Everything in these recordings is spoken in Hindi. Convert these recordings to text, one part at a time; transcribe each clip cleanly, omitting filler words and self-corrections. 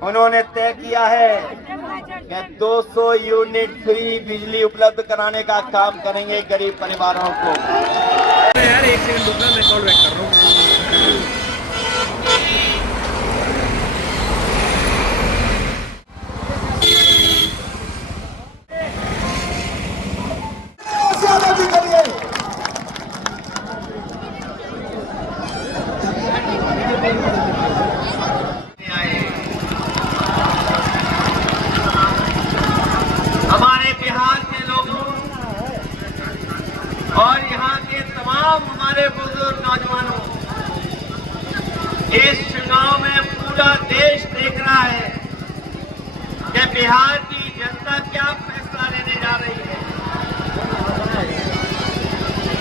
उन्होंने तय किया है कि 200 यूनिट फ्री बिजली उपलब्ध कराने का काम करेंगे गरीब परिवारों को। यार एक सेकंड रुकना, मैं कॉल बैक कर रहा हूँ। हमारे बिहार के लोगों और यहाँ के तमाम हमारे बुजुर्ग नौजवानों, इस चुनाव में पूरा देश देख रहा है कि बिहार की जनता क्या फैसला लेने जा रही है।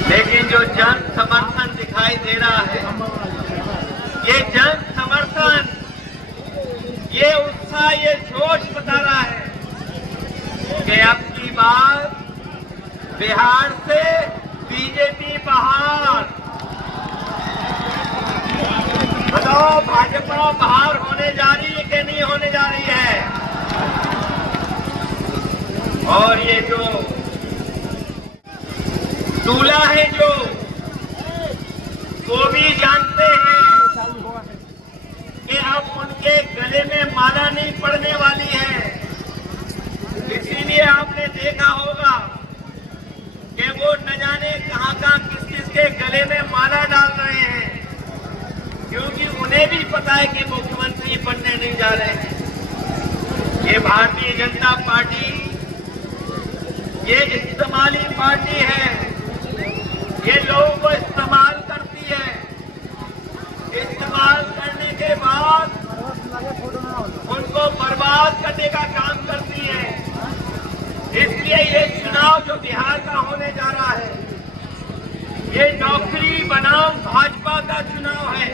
लेकिन जो जन समर्थन दिखाई दे रहा है, ये जन समर्थन, ये उत्साह, ये जोश बता रहा है कि अब की बार बिहार से बीजेपी बाहर, बताओ भाजपा बाहर होने जा रही है कि नहीं होने जा रही है। और ये जो दूल्हा है जो, वो भी जानते हैं कि अब उनके गले में माला नहीं पड़ने वाली है। इसीलिए आपने देखा होगा कि वो न जाने कहां कहां किस किस के गले में माला डाल रहे हैं, क्योंकि उन्हें भी पता है कि मुख्यमंत्री बनने नहीं जा रहे हैं। ये भारतीय जनता पार्टी, ये इस्तेमाली पार्टी है, ये लोगों को इस्तेमाल करती है। इस्तेमाल करने के बाद उनको बर्बाद करने का काम करती है। इसलिए ये चुनाव जो बिहार का होने जा रहा है, ये नौकरी बनाम भाजपा का चुनाव है।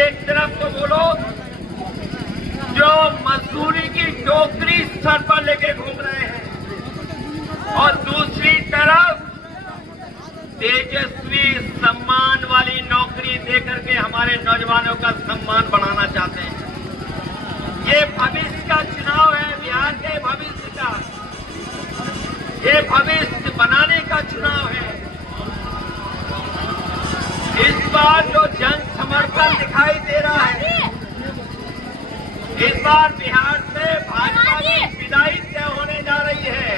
एक तरफ तो वो लोग जो मजदूरी की टोकरी सर पर लेके घूम रहे हैं, और दूसरी तरफ तेजस्वी सम्मान वाली नौकरी देकर के हमारे नौजवानों का सम्मान बढ़ाना चाहते हैं। ये भविष्य का चुनाव है, बिहार के भविष्य का, ये भविष्य बनाने का चुनाव है। इस बार जो जन समर्थन दिखाई दे रहा है, इस बार बिहार से भाजपा की विदाई तय होने जा रही है।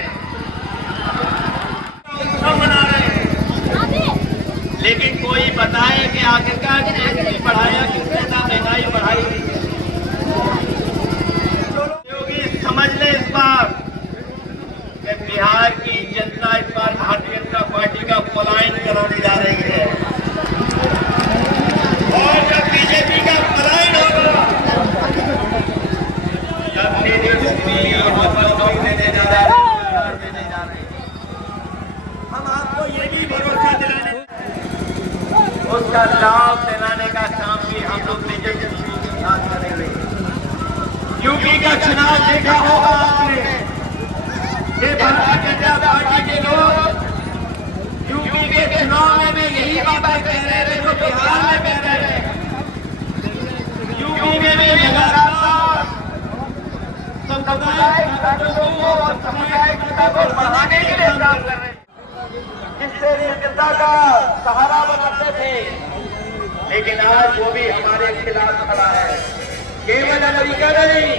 उत्सव मना रहे हैं, लेकिन कोई बताए कि आखिरकार किसने बढ़ाया, किसने महंगाई बढ़ाई। योगी समझ ले इस बार कि बिहार की जनता इस बार भारतीय जनता पार्टी का पलायन कराने जा रही है। और जब बीजेपी का पलायन होगा, जब तेजस्वी और वापस देने जा रहे हैं, हम आपको ये भी भरोसा दिलाने, उसका लाभ दिलाने का काम भी हम लोग तेजस्वी के साथ करेंगे। यूपी का चुनाव देखा होगा आपने, ये भारतीय जनता पार्टी के लोग यूपी के चुनाव में भी यही बातें कह रहे थे जो बिहार में कह रहे थे। यूपी में भी लगातार सांप्रदायिक ताकतों को और सामुदायिकता को बढ़ाने के लिए काम कर रहे हैं, जिससे राष्ट्रीयता का सहारा बनाते थे। लेकिन आज वो भी हमारे खिलाफ खड़ा है। केवल अमेरिका नहीं,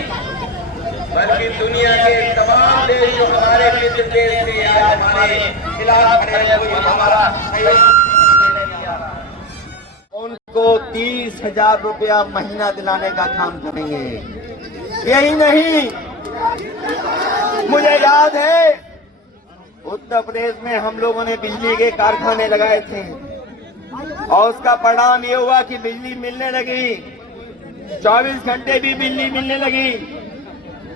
बल्कि दुनिया के तमाम देश जो हमारे मित्र देश थे, आज हमारे खिलाफ खड़े हैं, कोई हमारा उनको 30,000 रुपया महीना दिलाने का काम करेंगे। यही नहीं, मुझे याद है उत्तर प्रदेश में हम लोगों ने बिजली के कारखाने लगाए थे, और उसका परिणाम ये हुआ कि बिजली मिलने लगी, 24 घंटे भी बिजली मिलने लगी।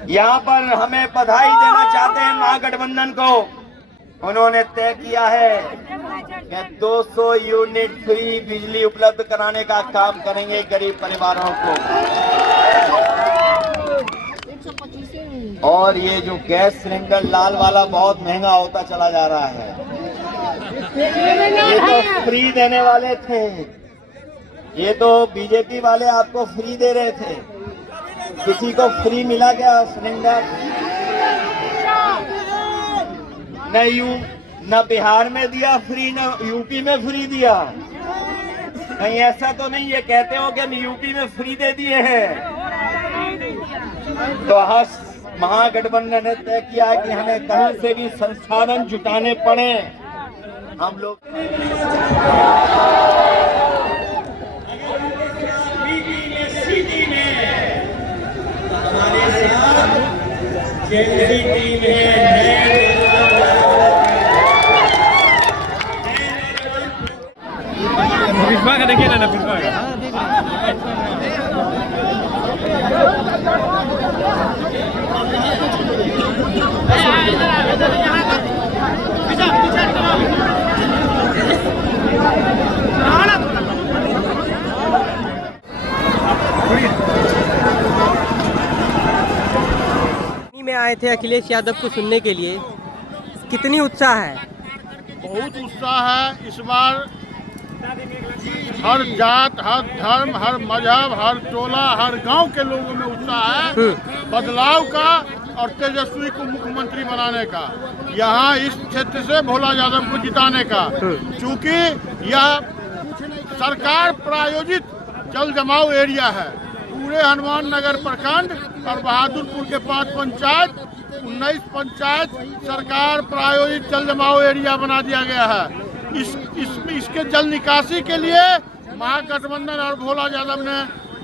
यहाँ पर हमें बधाई देना चाहते हैं महागठबंधन को। उन्होंने तय किया है कि 200 यूनिट फ्री बिजली उपलब्ध कराने का काम करेंगे गरीब परिवारों को। और ये जो गैस सिलेंडर लाल वाला बहुत महंगा होता चला जा रहा है, ये तो फ्री देने वाले थे, ये तो बीजेपी वाले आपको फ्री दे रहे थे, किसी को फ्री मिला क्या सिलेंडर? न बिहार में दिया फ्री, न यूपी में फ्री दिया। कहीं ऐसा तो नहीं ये कहते हो कि हम यूपी में फ्री दे दिए हैं? तो महागठबंधन ने तय किया है कि हमें कहीं से भी संसाधन जुटाने पड़े। हम लोग हमारे साथ टीम है। पुष्पा का देखिए ना पुष्पा का। में आए थे अखिलेश यादव को सुनने के लिए, कितनी उत्साह है? बहुत उत्साह है। इस बार हर जात, हर धर्म, हर मजहब, हर टोला, हर गांव के लोगों में उत्साह है बदलाव का और तेजस्वी को मुख्यमंत्री बनाने का, यहाँ इस क्षेत्र से भोला यादव को जिताने का। क्योंकि यह सरकार प्रायोजित जल जमाव एरिया है। पूरे हनुमान नगर प्रखंड और बहादुरपुर के 5 पंचायत, 19 पंचायत सरकार प्रायोजित जल जमाव एरिया बना दिया गया है। इसके जल निकासी के लिए महागठबंधन और भोला यादव ने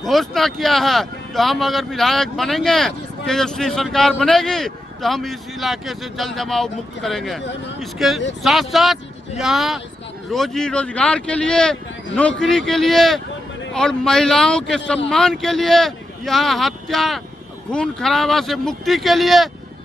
घोषणा किया है तो हम अगर विधायक बनेंगे, तेजस्वी सरकार बनेगी तो हम इस इलाके से जल जमाव मुक्त करेंगे। इसके साथ साथ यहाँ रोजी रोजगार के लिए, नौकरी के लिए और महिलाओं के सम्मान के लिए, यहाँ हत्या खून खराबा से मुक्ति के लिए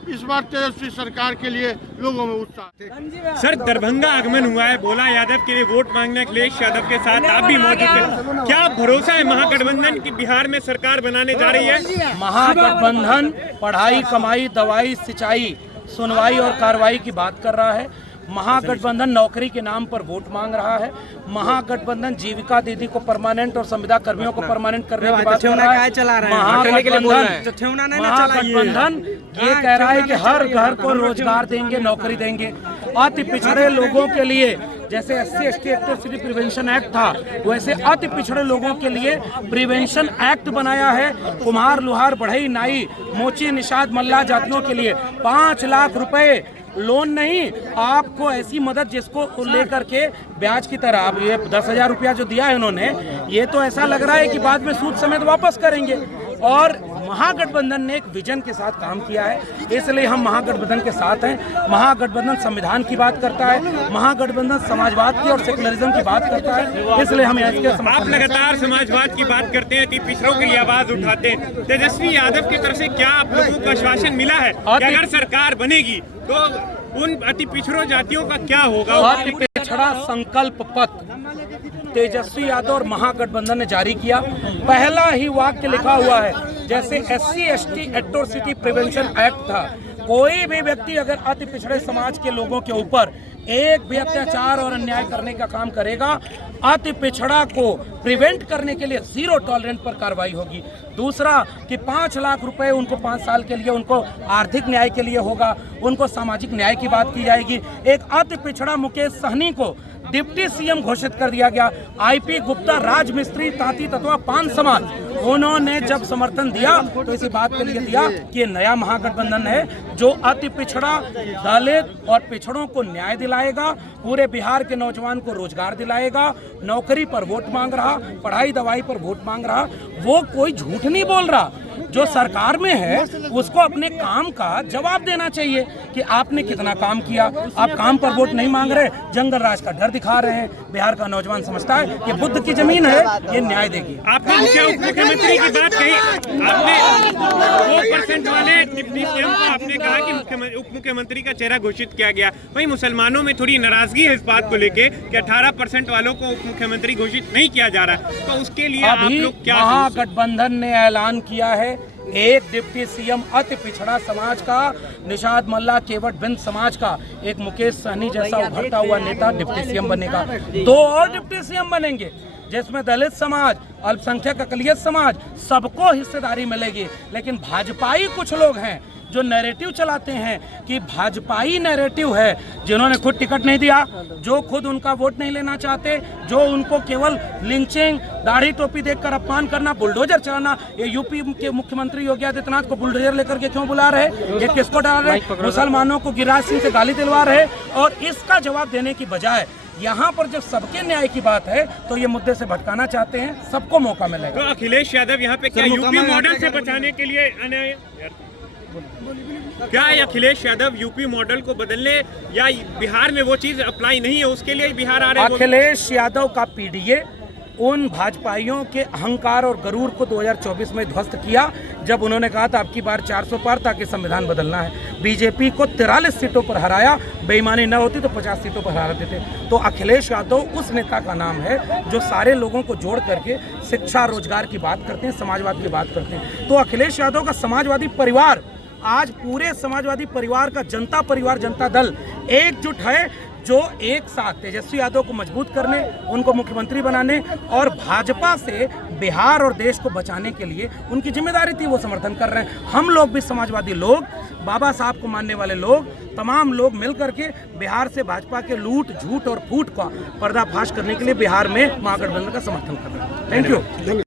इस बार तेजस्वी सरकार के लिए लोगों में उत्साह। सर, दरभंगा आगमन हुआ है, भोला यादव के लिए वोट मांगने अखिलेश यादव के साथ आप भी मौजूद हैं। क्या भरोसा है महागठबंधन की बिहार में सरकार बनाने जा रही है? महागठबंधन पढ़ाई, कमाई, दवाई, सिंचाई, सुनवाई और कार्रवाई की बात कर रहा है। महागठबंधन नौकरी के नाम पर वोट मांग रहा है। महागठबंधन जीविका दीदी को परमानेंट और संविदा कर्मियों को परमानेंट करने की बात कर रहा है। महागठबंधन ये कह रहा है कि हर घर को रोजगार देंगे, नौकरी देंगे। अति पिछड़े लोगों के लिए जैसे SC ST atrocity prevention act था, वैसे अति पिछड़े लोगों के लिए प्रिवेंशन एक्ट बनाया है। कुम्हार, लुहार, बढ़ई, नाई, मोची, निषाद, मल्ला जातियों के लिए 5 लाख रुपए लोन नहीं, आपको ऐसी मदद जिसको लेकर के ब्याज की तरह। अब ये 10,000 रुपया जो दिया है उन्होंने, ये तो ऐसा लग रहा है कि बाद में सूद समेत वापस करेंगे। और महागठबंधन ने एक विजन के साथ काम किया है, इसलिए हम महागठबंधन के साथ हैं। महागठबंधन संविधान की बात करता है, महागठबंधन समाजवाद की और सेकुलरिज्म की बात करता है, इसलिए हम इसके आप लगातार समाजवाद की बात करते हैं, पिछड़ों के लिए आवाज उठाते हैं। तेजस्वी यादव की तरफ से क्या आप लोगों को आश्वासन मिला है कि अगर सरकार बनेगी तो उन अति पिछड़ों जातियों का क्या होगा? अति पिछड़ा संकल्प पत्र तेजस्वी यादव और महागठबंधन ने जारी किया। पहला ही वाक्य लिखा हुआ है, जैसे SC ST atrocity prevention act था, कोई भी व्यक्ति अगर अति पिछड़े समाज के लोगों के ऊपर एक भी अत्याचार और अन्याय करने का काम करेगा, अति पिछड़ा को प्रिवेंट करने के लिए 0 टॉलरेंस पर कार्रवाई होगी। दूसरा कि 5 लाख रुपए उनको 5 साल के लिए उनको आर्थिक न्याय के लिए होगा, उनको सामाजिक न्याय की बात की जाएगी। एक अति पिछड़ा मुकेश सहनी को डिप्टी CM घोषित कर दिया गया। IP गुप्ता, राज मिस्त्री, तांती तत्वा, पान समाज, उन्होंने जब समर्थन दिया तो इसी बात के लिए दिया कि ये नया महागठबंधन है जो अति पिछड़ा, दलित और पिछड़ों को न्याय दिलाएगा, पूरे बिहार के नौजवान को रोजगार दिलाएगा, नौकरी पर वोट मांग रहा, पढ़ाई दवाई पर वोट मांग रहा। वो कोई झूठ नहीं बोल रहा, जो सरकार में है उसको अपने काम का जवाब देना चाहिए कि आपने कितना काम किया। आप काम पर वोट नहीं मांग रहे, जंगल राज का डर दिखा रहे हैं। बिहार का नौजवान समझता है कि बुद्ध की जमीन है, ये न्याय देगी। आपने मुख्यमंत्री की बात कही, आपने 2% वाले डिप्टी CM को आपने कहा कि उप मुख्यमंत्री का चेहरा घोषित किया गया। वहीं मुसलमानों में थोड़ी नाराजगी है इस बात को लेके कि 18% वालों को उप मुख्यमंत्री घोषित नहीं किया जा रहा, तो उसके लिए आप लोग क्या? महागठबंधन ने ऐलान किया है एक डिप्टी CM अति पिछड़ा समाज का, निषाद मल्ला, केवट बिंद समाज का एक मुकेश सहनी जैसा उभरता हुआ नेता डिप्टी CM बनेगा। 2 और डिप्टी CM बनेंगे। जिसमें दलित समाज, अल्पसंख्यक अकलियत समाज, सबको हिस्सेदारी मिलेगी। लेकिन भाजपाई कुछ लोग हैं जो नैरेटिव चलाते हैं कि भाजपाई नैरेटिव है, जिन्होंने खुद टिकट नहीं दिया, जो खुद उनका वोट नहीं लेना चाहते, जो उनको केवल लिंचिंग, दाढ़ी टोपी देखकर अपमान करना, बुलडोजर चलाना। ये यूपी के मुख्यमंत्री योगी आदित्यनाथ को बुलडोजर लेकर के क्यों बुला रहे? ये किसको डाल रहे? मुसलमानों को गिरिराज सिंह से गाली दिलवा रहे। और इसका जवाब देने की बजाय यहाँ पर जब सबके न्याय की बात है तो ये मुद्दे से भटकाना चाहते हैं। सबको मौका मिलेगा। तो अखिलेश यादव यहाँ पे क्या यूपी मॉडल से बचाने के लिए क्या है? अखिलेश यादव यूपी मॉडल को बदलने या बिहार में वो चीज अप्लाई नहीं है उसके लिए बिहार आ रहे हैं? अखिलेश यादव का पीडीए उन भाजपाइयों के अहंकार और गरूर को 2024 में ध्वस्त किया, जब उन्होंने कहा था अब की बार 400 पार ताकि संविधान बदलना है। बीजेपी को 43 सीटों पर हराया, बेईमानी न होती तो 50 सीटों पर हरा देते। तो अखिलेश यादव उस नेता का नाम है जो सारे लोगों को जोड़ करके शिक्षा, रोजगार की बात करते हैं, समाजवाद की बात करते हैं। तो अखिलेश यादव का समाजवादी परिवार, आज पूरे समाजवादी परिवार का जनता परिवार, जनता दल एकजुट है, जो एक साथ तेजस्वी यादव को मजबूत करने, उनको मुख्यमंत्री बनाने और भाजपा से बिहार और देश को बचाने के लिए उनकी जिम्मेदारी थी, वो समर्थन कर रहे हैं। हम लोग भी समाजवादी लोग, बाबा साहब को मानने वाले लोग, तमाम लोग मिल करके बिहार से भाजपा के लूट, झूठ और फूट का पर्दाफाश करने के लिए बिहार में महागठबंधन का समर्थन कर रहे हैं। Thank you.